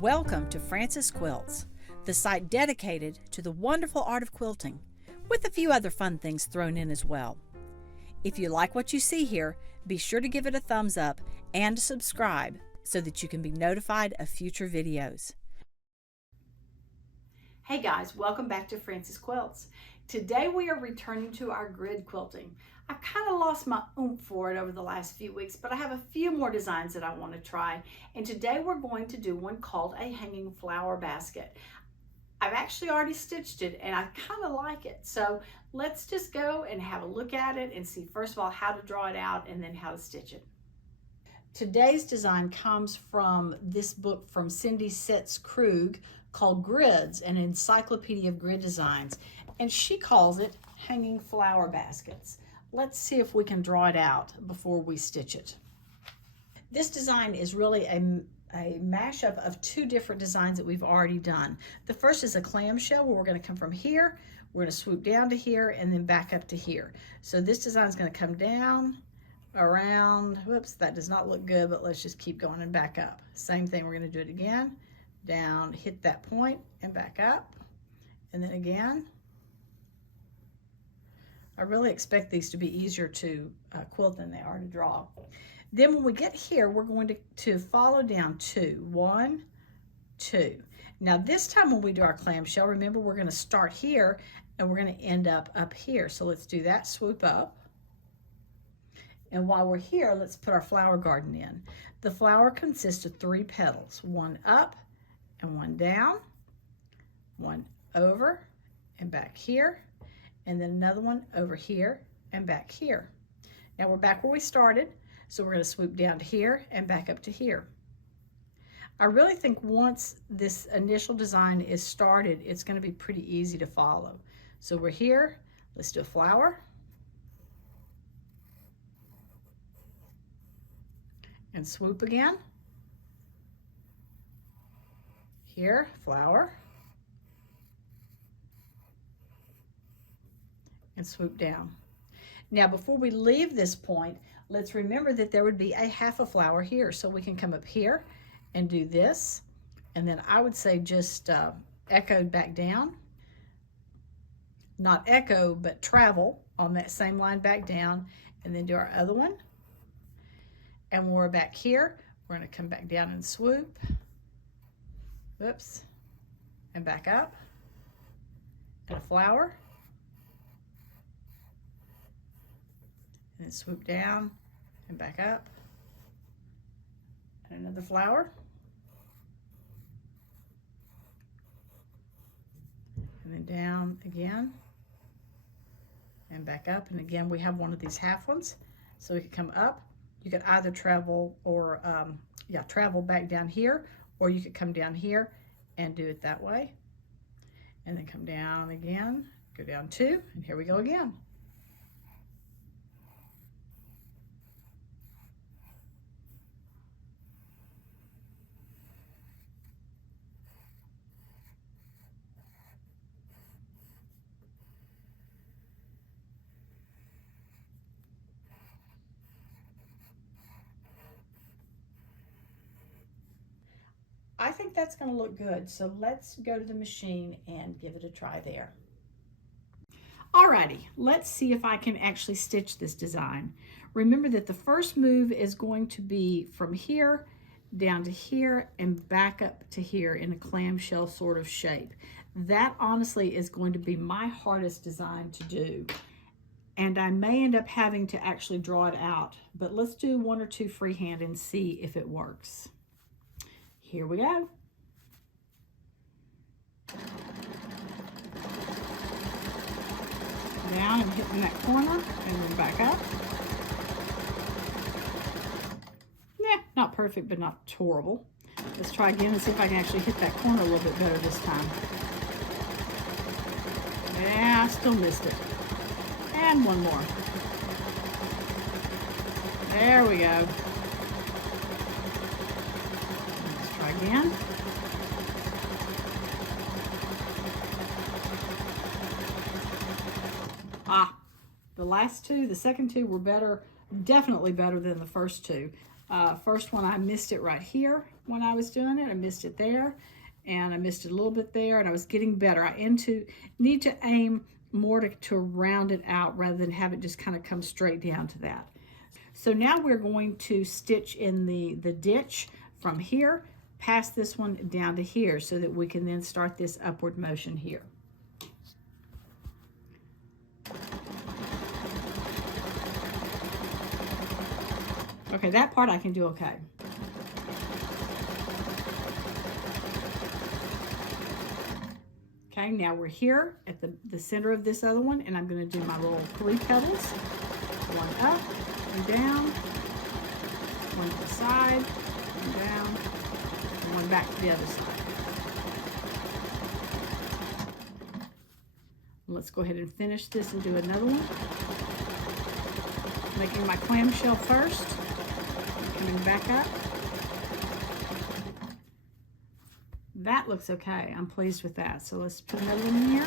Welcome to Frances Quilts, the site dedicated to the wonderful art of quilting, with a few other fun things thrown in as well. If you like what you see here, be sure to give it a thumbs up and subscribe so that you can be notified of future videos. Hey guys, welcome back to Frances Quilts. Today we are returning to our grid quilting. I've kind of lost my oomph for it over the last few weeks, but I have a few more designs that I want to try. And today we're going to do one called a hanging flower basket. I've actually already stitched it and I kind of like it. So let's just go and have a look at it and see first of all how to draw it out and then how to stitch it. Today's design comes from this book from Cindy Setz Krug called Grids, an encyclopedia of grid designs. And she calls it hanging flower baskets. Let's see if we can draw it out before we stitch it. This design is really a mashup of two different designs that we've already done. The first is a clamshell where we're going to come from here, we're going to swoop down to here and then back up to here. So this design is going to come down, around, whoops, that does not look good, but let's just keep going and back up. Same thing, we're going to do it again, down, hit that point and back up, and then again. I really expect these to be easier to quilt than they are to draw. Then when we get here, we're going to follow down 2, 1, 2. Now this time when we do our clamshell, remember we're going to start here and we're going to end up here. So let's do that, swoop up. And while we're here, let's put our flower garden in. The flower consists of 3 petals, 1 up and 1 down, 1 over and back here, and then another one over here and back here. Now we're back where we started, so we're going to swoop down to here and back up to here. I really think once this initial design is started, it's going to be pretty easy to follow. So we're here, let's do a flower, and swoop again. Here, flower, and swoop down. Now before we leave this point, let's remember that there would be a half a flower here. So we can come up here and do this. And then I would say just echoed back down. Not echo, but travel on that same line back down. And then do our other one. And when we're back here, we're going to come back down and swoop. Whoops. And back up. And a flower. And then swoop down and back up. And another flower. And then down again. And back up. And again, we have one of these half ones. So we can come up. You could either travel or, travel back down here, or you could come down here and do it that way. And then come down again, go down 2, and here we go again. I think that's going to look good, so let's go to the machine and give it a try there. Alrighty, let's see if I can actually stitch this design. Remember that the first move is going to be from here down to here and back up to here in a clamshell sort of shape. That honestly is going to be my hardest design to do, and I may end up having to actually draw it out, but let's do 1 or 2 freehand and see if it works. Here we go. Down and hitting that corner and then back up. Yeah, not perfect, but not horrible. Let's try again and see if I can actually hit that corner a little bit better this time. Yeah, I still missed it. And one more. There we go. Again. The last 2, the second 2 were better, definitely better than the first 2. First one, I missed it right here when I was doing it. I missed it there, and I missed it a little bit there, and I was getting better. I need to aim more to round it out rather than have it just kind of come straight down to that. So now we're going to stitch in the ditch from here, past this one down to here, so that we can then start this upward motion here. Okay, that part I can do okay. Okay, now we're here at the center of this other one, and I'm going to do my little 3 petals. One up and down, one to the side, and down, and one back to the other side. Let's go ahead and finish this and do another one. Making my clamshell first, coming back up. That looks okay. I'm pleased with that. So let's put another one in here.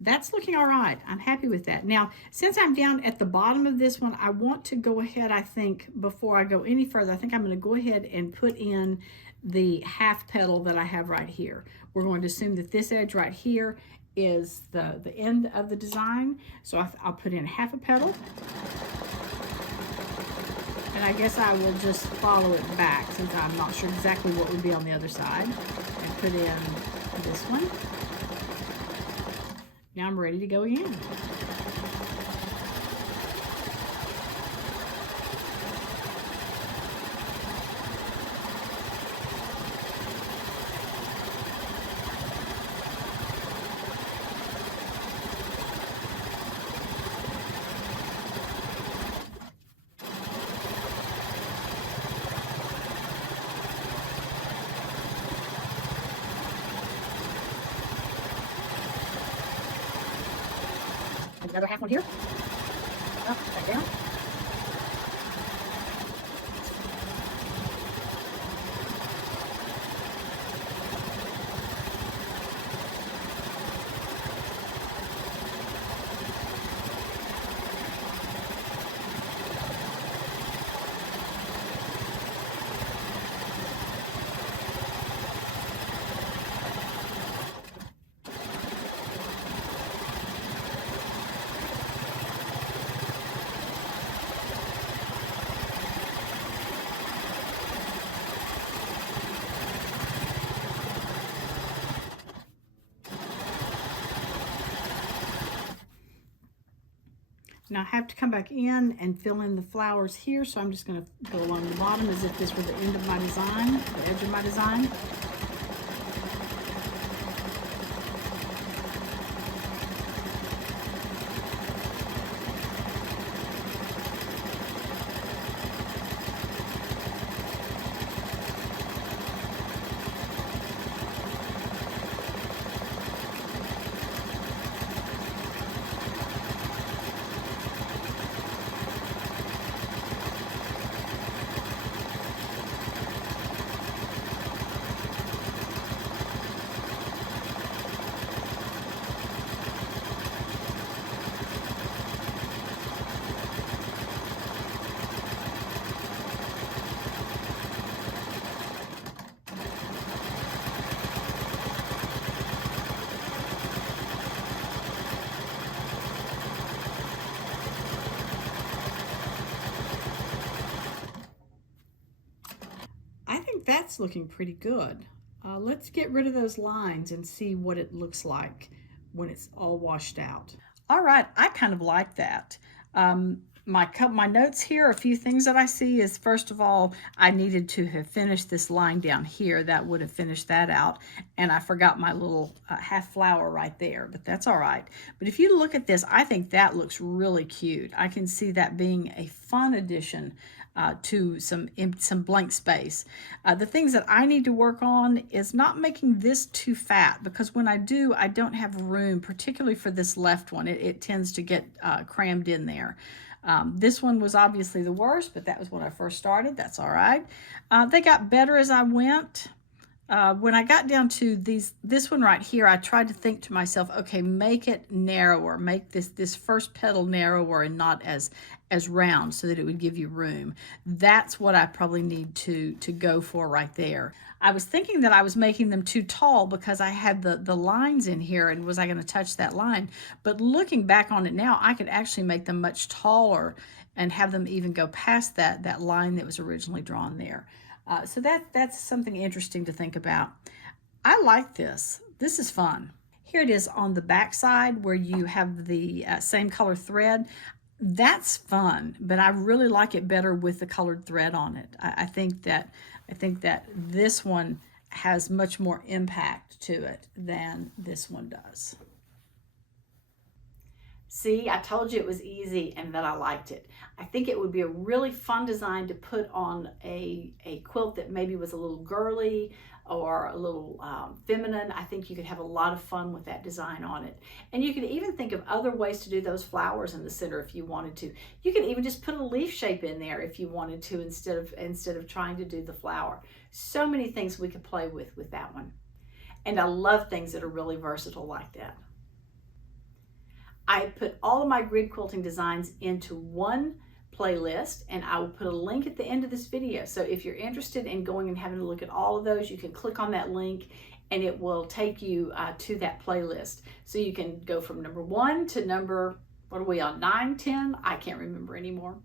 That's looking all right. I'm happy with that. Now, since I'm down at the bottom of this one, I want to go ahead, I think, before I go any further, I think I'm going to go ahead and put in the half petal that I have right here. We're going to assume that this edge right here is the end of the design. So I'll put in half a petal. And I guess I will just follow it back since I'm not sure exactly what would be on the other side. And put in this one. Now I'm ready to go again. Another half one here. Up, back down. Now I have to come back in and fill in the flowers here, so I'm just going to go along the bottom as if this were the end of my design, the edge of my design. That's looking pretty good. Let's get rid of those lines and see what it looks like when it's all washed out. All right, I kind of like that. My notes here, a few things that I see is, first of all, I needed to have finished this line down here. That would have finished that out. And I forgot my little half flower right there, but that's all right. But if you look at this, I think that looks really cute. I can see that being a fun addition to some blank space. The things that I need to work on is not making this too fat, because when I do, I don't have room, particularly for this left one. It tends to get crammed in there. This one was obviously the worst, but that was when I first started. That's all right. They got better as I went. When I got down to this one right here, I tried to think to myself, okay, make it narrower, make this first petal narrower and not as round, so that it would give you room. That's what I probably need to go for right there. I was thinking that I was making them too tall because I had the lines in here, and was I going to touch that line? But looking back on it now, I could actually make them much taller and have them even go past that line that was originally drawn there. So that's something interesting to think about. I like this. This is fun. Here it is on the back side where you have the same color thread. That's fun, but I really like it better with the colored thread on it. I think that this one has much more impact to it than this one does. See, I told you it was easy and that I liked it. I think it would be a really fun design to put on a quilt that maybe was a little girly or a little feminine. I think you could have a lot of fun with that design on it. And you could even think of other ways to do those flowers in the center if you wanted to. You could even just put a leaf shape in there if you wanted to, instead of trying to do the flower. So many things we could play with that one. And I love things that are really versatile like that. I put all of my grid quilting designs into one playlist, and I will put a link at the end of this video. So if you're interested in going and having a look at all of those, you can click on that link and it will take you to that playlist. So you can go from number 1 to number, what are we on, 9, 10? I can't remember anymore.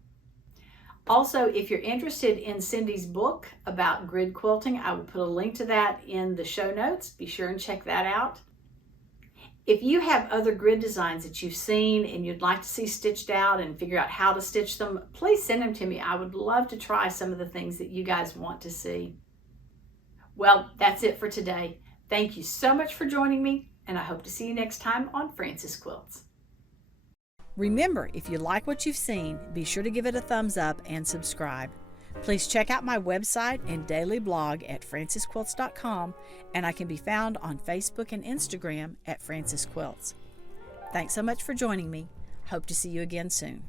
Also, if you're interested in Cindy's book about grid quilting, I will put a link to that in the show notes. Be sure and check that out. If you have other grid designs that you've seen and you'd like to see stitched out and figure out how to stitch them, please send them to me. I would love to try some of the things that you guys want to see. Well, that's it for today. Thank you so much for joining me, and I hope to see you next time on Frances Quilts. Remember, if you like what you've seen, be sure to give it a thumbs up and subscribe. Please check out my website and daily blog at francesquilts.com, and I can be found on Facebook and Instagram at Frances Quilts. Thanks so much for joining me. Hope to see you again soon.